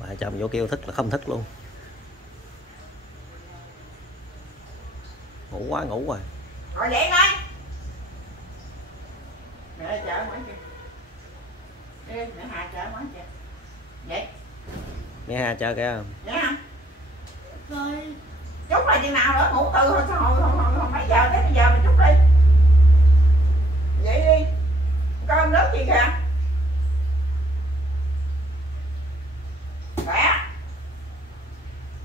Bà chồng vô kêu thức là không thức luôn. Ngủ quá ngủ rồi. Ngồi dậy thôi. Mẹ chở món kìa. Ê, mẹ Hà chở món kìa. Vậy. Mẹ Hà chờ kìa. Vậy hả? Rồi. Chút là chừng nào nữa ngủ từ hồi mấy giờ tới bây giờ mình chút đi. Vậy đi. Cơm nước gì kìa. Khỏe.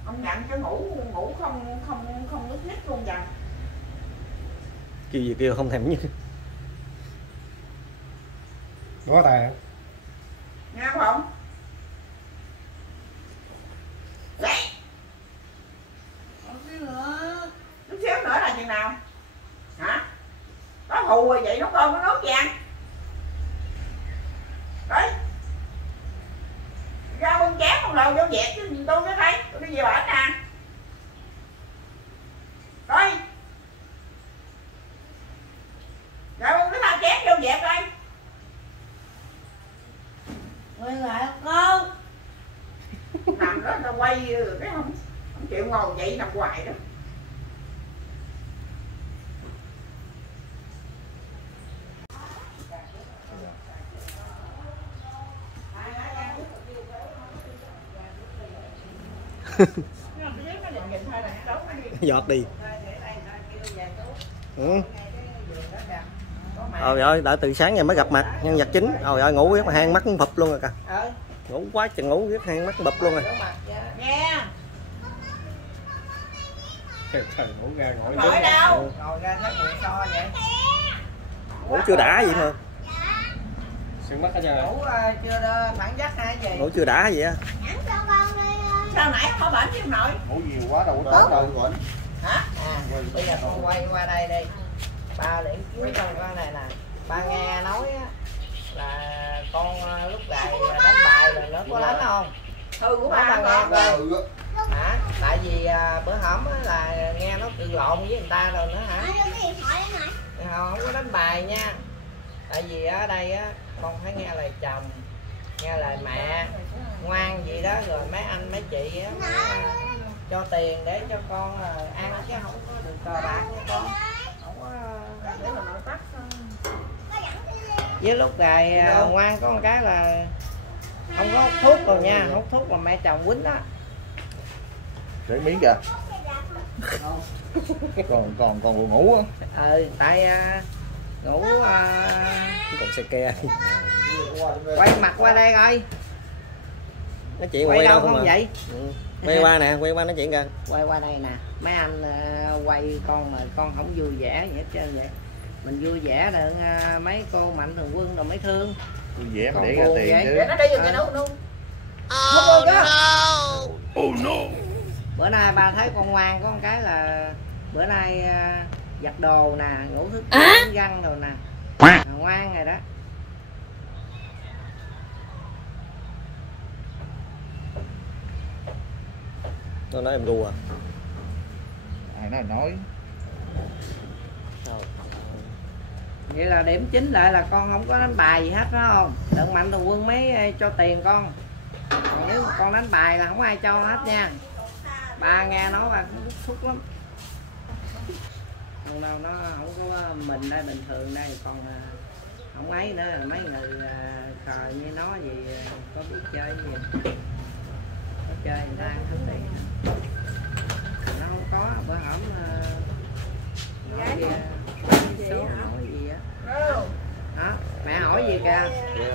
Ông nhận cho ngủ không nứt nít luôn dần. Kêu gì kêu không thèm như. Có tài. Nghe không? Đấy. Chút xíu nữa là chừng nào? Hả? Có hù rồi vậy nó cơm nó nước gì ăn? Đấy. Ra bưng chén không đầu vô dẹp chứ tôi mới thấy. Tôi đi về bển nè. Đây. Ra bưng cái thao chén vô dẹp đây. Quay lại con. Nằm đó tao quay cái không chịu ngồi dậy nằm hoài đó. Giọt đi. Ừ. Ôi ơi, đợi từ sáng giờ mới gặp mặt nhân vật chính. Ôi ơi, ngủ biết mà hang mắt phụp luôn rồi kìa. Ngủ quá chừng ngủ biết hang mắt bụp luôn rồi. Nghe. Trời ngủ ra ngồi Ngồi đâu? Ngồi ra thấy bụi so vậy. Ngủ chưa đã gì mà. Sưng mắt hết trơn. Ngủ chưa phản giấc hay gì? Ngủ chưa đã gì á. Sao nãy không có bệnh chứ nội? Ngủ nhiều quá đâu có tốt đâu quẩn. Hả? À, bây giờ con quay qua đây đi. Ba để cuối trong con này nè. Ba nghe nói á là con lúc gài đánh bài rồi nó có đánh không? Hư của ba nghe coi. Hả? Tại vì bữa hổm là nghe nó tự lộn với người ta rồi nữa hả? Không có đánh bài nha. Tại vì ở đây á con phải nghe lời chồng, nghe lời mẹ, ngoan gì đó rồi mấy anh mấy chị á cho tiền để cho con ăn chứ không có được cờ bạc nha con. Không có để mà nội tắc. Với lúc gài ngoan có một cái là không có hút thuốc rồi nha, hút thuốc là mẹ chồng quýnh đó. Để miếng kìa. còn buồn ngủ á. Tại ngủ Còn xe ke. quay mặt qua đây coi. Nói chuyện Quay đâu không không mà. vậy? Ừ. Quay qua nè, quay qua nói chuyện kìa. Quay qua đây nè. Mấy anh quay con mà con không vui vẻ gì hết trơn vậy. Mình vui vẻ được mấy cô Mạnh Thường Quân rồi mấy thương. Vui vẻ mà để ra tiền chứ. Để nó đi vô cái nấu luôn. Oh no. Oh no. Bữa nay ba thấy con ngoan có một cái là bữa nay giặt đồ nè, ngủ thức găng đồ nè. Ngoan rồi đó. Nó nói em ru à. Ai nói. Vậy là điểm chính lại là con không có đánh bài gì hết phải không? Đừng Mạnh Thường Quân mới cho tiền con. Còn nếu con đánh bài là không ai cho hết nha. Ba nghe nói ba cũng hút thuốc lắm. Còn đâu nó không có mình đây bình thường đây còn không ấy nữa là mấy người khờ như nó gì có biết chơi gì. Có chơi người ta không tiền. Nó không có bữa hổm số hỏi gì á. Đó, mẹ hỏi gì kìa?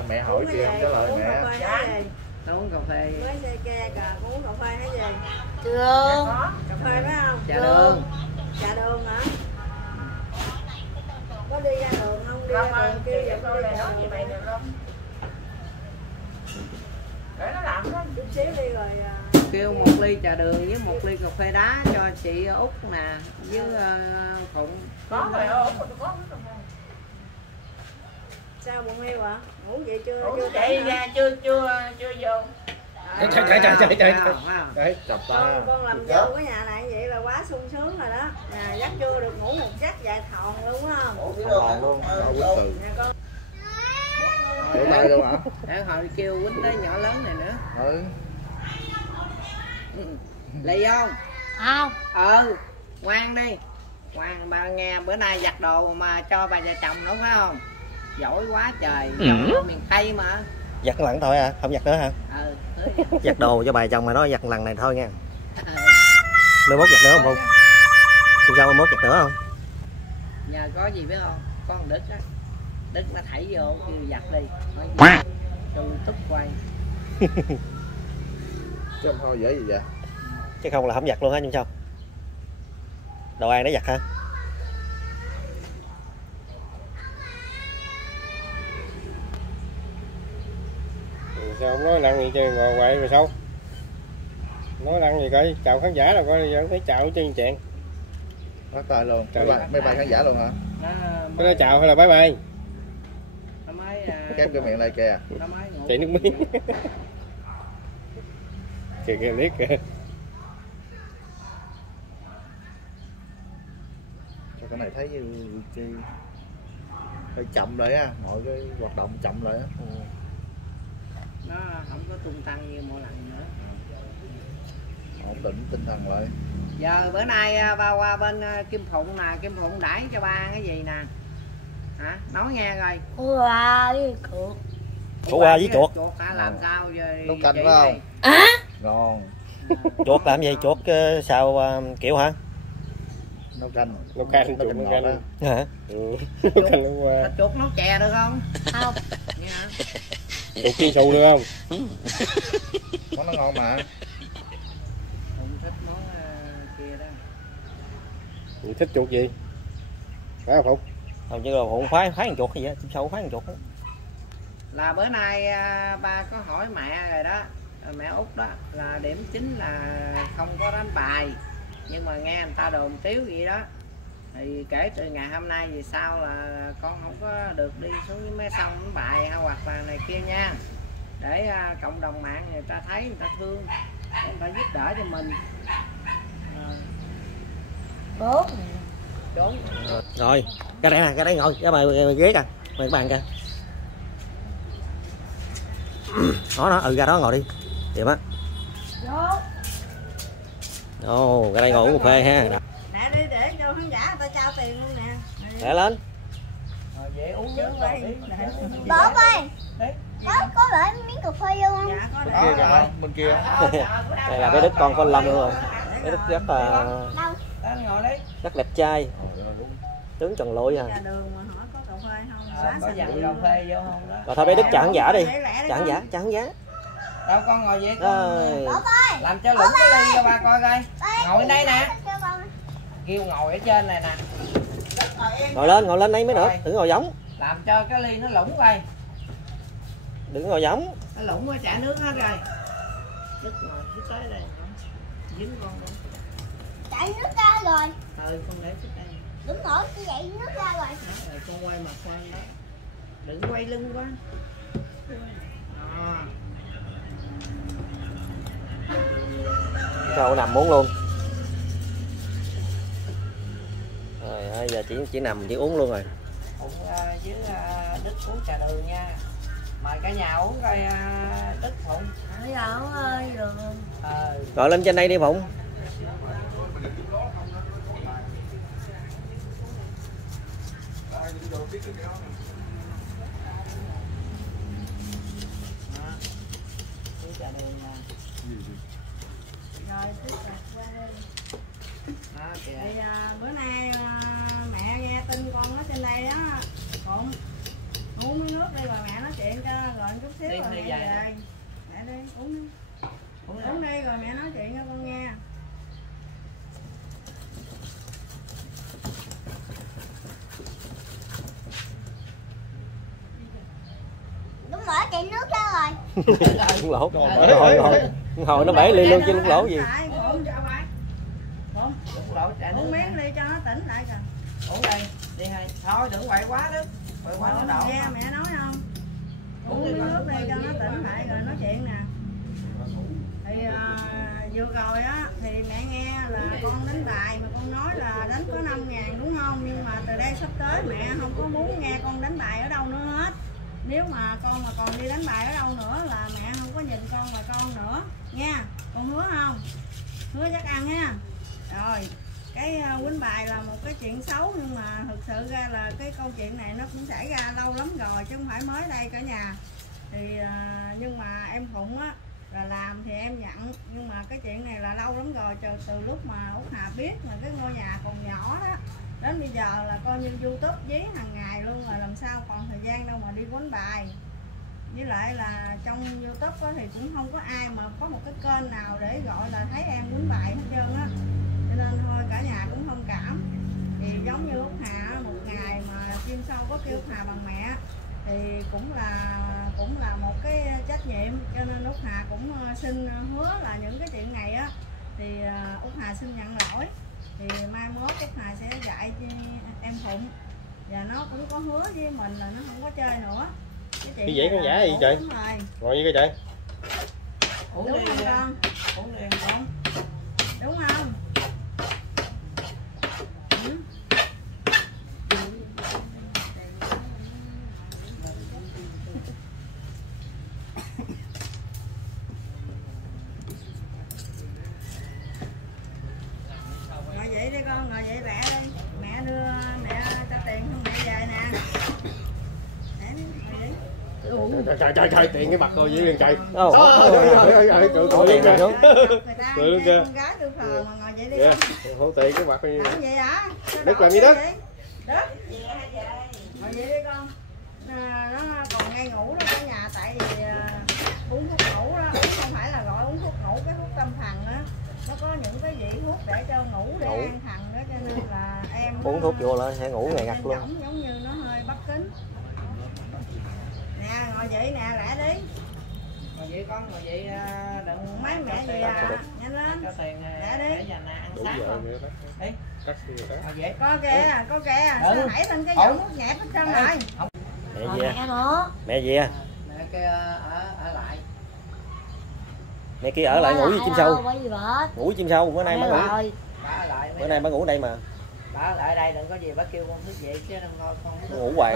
Mẹ hỏi chị không trả lời mẹ. Tao uống cà phê. Mới xe ke cà uống cà phê hay gì? Đường. Cà phê phải không? Trà đường. Trà đường hả? Có đi ra đường không? Đi ra đường kia vậy tôi này nói gì mày được không? Để nó làm đó chút xíu đi rồi. Kêu một ly trà đường với một ly cà phê đá cho chị Út nè với Phụng. Có rồi Út có. Sao bụng heo hả? Ngủ vậy chưa? Ủa, chạy ra chưa vô. Chạy. Đấy, chập ta. Con làm dâu cái nhà này vậy là quá sung sướng rồi đó. Nhà dắt chưa được ngủ một giấc dài thòn luôn á. Còn luôn. Nè con. Để tay đâu hả? Để hồi kêu quýnh tới nhỏ lớn này nữa. Ừ. Lì không? Không. Ngoan đi. Ngoan, bà nghe bữa nay giặt đồ mà cho bà vợ chồng nữa phải không? Giỏi quá trời, miền Tây mà. Giặt lần thôi à, không giặt nữa hả? Giặt đồ cho bà chồng mà nó giặt lần này thôi nha. Mai mốt giặt nữa không Phụng? Hôm sau mai mốt giặt nữa không? Nhờ có gì biết không? Có con Đức á. Đức nó thảy vô kêu giặt đi. Tôi tức quay. Chứ không thôi dễ gì vậy? Chứ không là không giặt luôn hả nhưng sao? Đồ ăn để giặt hả? Sao không nói năng gì chơi ngồi ngoài rồi sao? Nói năng gì coi, chào khán giả rồi coi, giờ thấy chào trên chuyện. Bắt tay luôn. Mấy bài khán giả luôn hả? Nó nói chào hay là bye bye? Nó mới Kép cái miệng lại kìa. nó mới ngủ. Chạy nước miếng. Kìa kìa liếc kìa. Cho cái này thấy như chi hơi chậm lại á, mọi cái hoạt động chậm lại á. Nó không có tung tăng như mỗi lần nữa. Ổn định tinh thần lại. Giờ bữa nay ba qua bên Kim Phụng nè, Kim Phụng đãi cho ba cái gì nè? Hả? Nói nghe coi. Khổ qua với chuột. Khổ qua với chuột. Chuột hả? Làm sao rồi? Nấu canh phải không? Ngon. Chuột làm gì? Chuột xào kiểu hả? Nấu canh. Nấu canh, Nấu chuột nấu ngọt á. canh. Hả? Nấu canh nấu qua. Thịt chuột nấu chè được không? Không. Vậy hả? Chuột chiên xù được không? Món nó ngon mà. Phụng thích món kia đó. Chị thích chuột gì? Phải không Phụng? Hầu như là Phụng phái con chuột gì á, sao phái con chuột á. Là bữa nay ba có hỏi mẹ rồi đó, mẹ Út đó, là điểm chính là không có đánh bài, nhưng mà nghe người ta đồn tiếu gì đó, thì kể từ ngày hôm nay vì sao là con không có được đi xuống với mấy sông đánh bài hay hoặc là này kia nha, để cộng đồng mạng người ta thấy, người ta thương, người ta giúp đỡ cho mình. Bốn. Đúng. Rồi, cái đây nè, cái đấy ngồi, cái bà ghế kìa, mời các bạn kìa. Đó, ra đó ngồi đi. Đẹp á. Ồ, cái đây ngồi uống cà phê ha. Nè đi để cho khán giả người ta trao tiền luôn nè. Lẹ lên. Vậy uống nước rồi đi. Bố ơi. Có để miếng cà phê vô không? Dạ có Bên kia để. kìa, bên kia. Đây là bé Đức con anh Lâm luôn rồi. Bé Đức rất là rất đẹp trai. Tướng tròn lôi à. Ra đường mà hỏi có cà phê không? Có dặn cà phê vô không đó. Rồi thôi bé Đức chào khán giả đi. Chào khán giả, chào khán giả. Đâu con ngồi vậy con. Làm cho lũng cái ly cho ba coi coi. Ngồi đây nè. Kêu ngồi ở trên này nè. Ngồi lên đấy mới được, đừng ngồi giống. Làm cho cái ly nó lũng coi. Đừng ngồi giống. Nó lũng nó chả nước hết rồi. Đức ngồi phía tới đây. Dính con nữa. Chảy nước ra rồi. Ừ, con để phía đây. Đúng rồi, như vậy nước ra rồi. Rồi con quay mặt con đó. Đừng quay lưng quá. Sao nằm muốn luôn. Rồi giờ chỉ nằm chỉ uống luôn rồi. Phụng với Đức uống trà đường nha. Mời cả nhà uống coi Đức Phụng. Ơi được. Gọi lên trên đây đi Phụng. Thì bữa nay mẹ nghe tin con ở trên đây đó, Phụng uống miếng nước đi rồi mẹ nói chuyện cho rồi chút xíu rồi mẹ về. Mẹ đi uống đi. Uống đi rồi mẹ nói chuyện cho con nghe. Đúng rồi, chạy nước ra rồi. Lúng lỗ. Hồi nó bể ly luôn chứ lúng lỗ gì. Uống miếng đi cho nó tỉnh lại kìa. Uống đi, đi hay. Thôi đừng quậy quá Đức. Quậy quá nó đổ. Nghe mẹ nói không? Uống miếng nước đi cho nó tỉnh lại rồi nói chuyện nè. Thì vừa rồi á thì mẹ nghe là con đánh bài mà con nói là đánh có 5.000 đúng không? Nhưng mà từ đây sắp tới mẹ không có muốn nghe con đánh bài ở đâu nữa hết. Nếu mà con còn đi đánh bài ở đâu nữa là mẹ không có nhìn con và con nữa nha. Con hứa không? hứa chắc ăn nha. Rồi cái quýnh bài là một cái chuyện xấu, nhưng mà thực sự ra là cái câu chuyện này nó cũng xảy ra lâu lắm rồi chứ không phải mới đây cả nhà. Thì nhưng mà em Phụng á là làm thì em nhận, nhưng mà cái chuyện này là lâu lắm rồi, từ lúc mà Út Hà biết mà cái ngôi nhà còn nhỏ đó đến bây giờ là coi như YouTube dí hàng ngày luôn rồi, làm sao còn thời gian đâu mà đi quánh bài. Với lại là trong YouTube đó thì cũng không có ai mà có một cái kênh nào để gọi là thấy em quánh bài hết trơn á, cho nên thôi cả nhà cũng thông cảm. Thì giống như Út Hà một ngày mà chim sâu có kêu Hà bằng mẹ thì cũng là một cái trách nhiệm, cho nên Út Hà cũng xin hứa là những cái chuyện này á thì Út Hà xin nhận lỗi. Thì mai mốt Út Hà sẽ dạy em Phụng, và nó cũng có hứa với mình là nó không có chơi nữa. Cái dễ con giả gì trời, ngồi như cái trời. Uống Đúng đi không con? Uống đi. Đúng không? Ừ. Ngồi vậy đi con, ngồi vậy lẹ đi. Mẹ cho tiền không mẹ về nè. Trời tiền cái mặt rồi vậy liền trời. Ồ, Trời tiền rồi xuống. Cười luôn kìa. Con gái đưa phờ mà ngồi vậy đi con. Hổ tiền cái mặt đi. Làm vậy hả? Đức làm gì Đức? Đức. Ngồi vậy đi con. Nó còn ngay ngủ đó cả nhà, tại vì uống thuốc ngủ đó, không phải là gọi uống thuốc ngủ, cái thuốc tâm thần á. Nó có những cái vị thuốc để cho ngủ để an thần đó, cho nên là em uống thuốc vô là sẽ ngủ ngày ngặt luôn. Giống như nó hơi bất kính. Nè ngồi vậy nè, lẹ đi. Ngồi vậy con, ngồi vậy đừng Mấy mẹ gì à, nhanh lên. cho tiền Lẹ đi. để dành ăn Đủ sáng giờ không? vậy đó. Đi. Cắt gì đó. Ngồi vậy. Có kìa, sao nãy lên cái giọng nước nhẹp hết trơn rồi. Mẹ gì à? Mẹ gì à? Mẹ kia ở lại. Mẹ kia ở lại ngủ với chim sâu. Ngủ với chim sâu, bữa nay bà ngủ. Bà ở lại. Bữa nay bà ngủ đây mà. Bà ở lại đây đừng có gì bà kêu con thức dậy chứ đừng ngồi con thức. Ngủ hoài.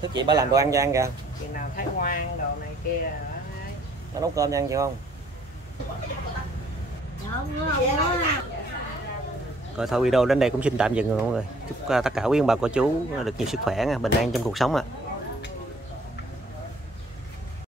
Thức dậy bà làm đồ ăn cho ăn kìa. Chừng nào thấy ngoan đồ này kia Bà nấu cơm cho ăn chịu không? Rồi thôi video đến đây cũng xin tạm dừng rồi mọi người. Chúc tất cả quý ông bà cô chú được nhiều sức khỏe, bình an trong cuộc sống ạ.